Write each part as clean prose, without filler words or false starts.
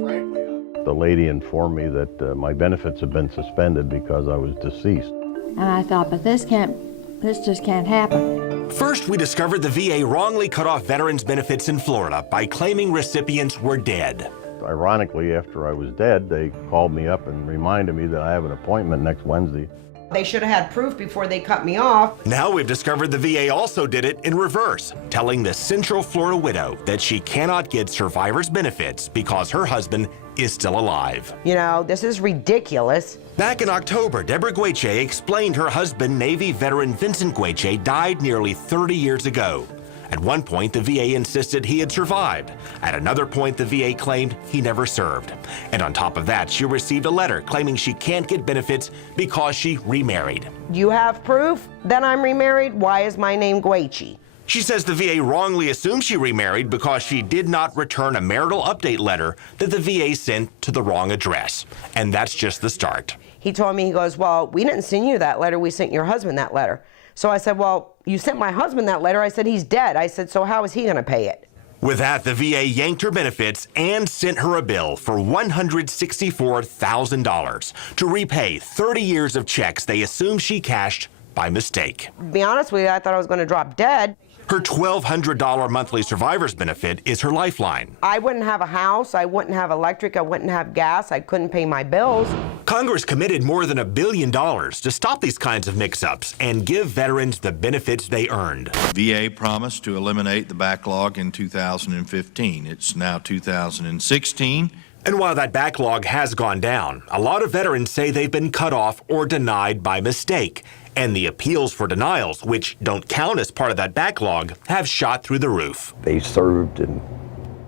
The lady informed me that my benefits have been suspended because I was deceased. And I thought, but this just can't happen. First, we discovered the VA wrongly cut off veterans' benefits in Florida by claiming recipients were dead. Ironically, after I was dead, they called me up and reminded me that I have an appointment next Wednesday. They should have had proof before they cut me off. Now we've discovered the VA also did it in reverse, telling the Central Florida widow that she cannot get survivor's benefits because her husband is still alive. You know, this is ridiculous. Back in October, Deborah Gueche explained her husband, Navy veteran Vincent Gueche, died nearly 30 years ago. At one point, the VA insisted he had survived. At another point, the VA claimed he never served. And on top of that, she received a letter claiming she can't get benefits because she remarried. You have proof that I'm remarried? Why is my name Gueche? She says the VA wrongly assumed she remarried because she did not return a marital update letter that the VA sent to the wrong address. And that's just the start. He told me, he goes, well, we didn't send you that letter, we sent your husband that letter. So I said, well, you sent my husband that letter. I said, he's dead. I said, so how is he gonna pay it? With that, the VA yanked her benefits and sent her a bill for $164,000 to repay 30 years of checks they assumed she cashed by mistake. To be honest with you, I thought I was gonna drop dead. Her $1,200 monthly survivor's benefit is her lifeline. I wouldn't have a house, I wouldn't have electric, I wouldn't have gas, I couldn't pay my bills. Congress committed more than $1 billion to stop these kinds of mix-ups and give veterans the benefits they earned. VA promised to eliminate the backlog in 2015. It's now 2016. And while that backlog has gone down, a lot of veterans say they've been cut off or denied by mistake. And the appeals for denials, which don't count as part of that backlog, have shot through the roof. They served, and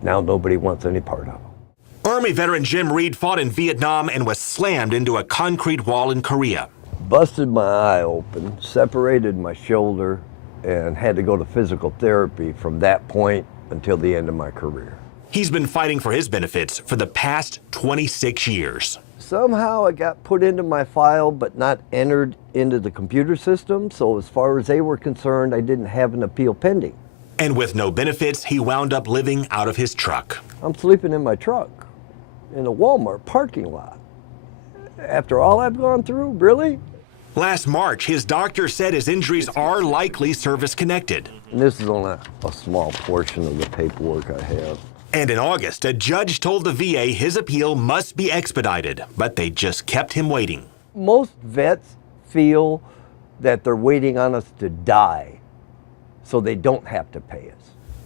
now nobody wants any part of them. Army veteran Jim Reed fought in Vietnam and was slammed into a concrete wall in Korea. Busted my eye open, separated my shoulder, and had to go to physical therapy from that point until the end of my career. He's been fighting for his benefits for the past 26 years. Somehow it got put into my file but not entered into the computer system, so as far as they were concerned, I didn't have an appeal pending. And with no benefits, he wound up living out of his truck. I'm sleeping in my truck in a Walmart parking lot. After all I've gone through, really? Last March, his doctor said his injuries are likely service-connected. And this is only a small portion of the paperwork I have. And in August, a judge told the VA his appeal must be expedited, but they just kept him waiting. Most vets feel that they're waiting on us to die so they don't have to pay us.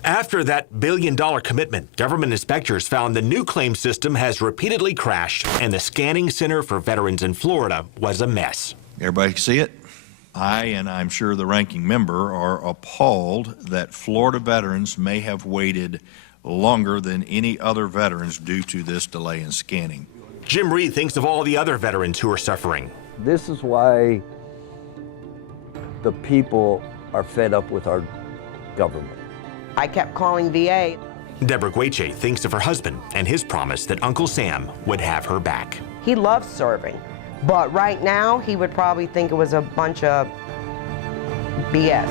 After that billion-dollar commitment, government inspectors found the new claim system has repeatedly crashed, and the scanning center for veterans in Florida was a mess. Everybody see it? I, and I'm sure the ranking member, are appalled that Florida veterans may have waited longer than any other veterans due to this delay in scanning. Jim Reed thinks of all the other veterans who are suffering. This is why the people are fed up with our government. I kept calling VA. Deborah Gueche thinks of her husband and his promise that Uncle Sam would have her back. He loves serving, but right now he would probably think it was a bunch of BS.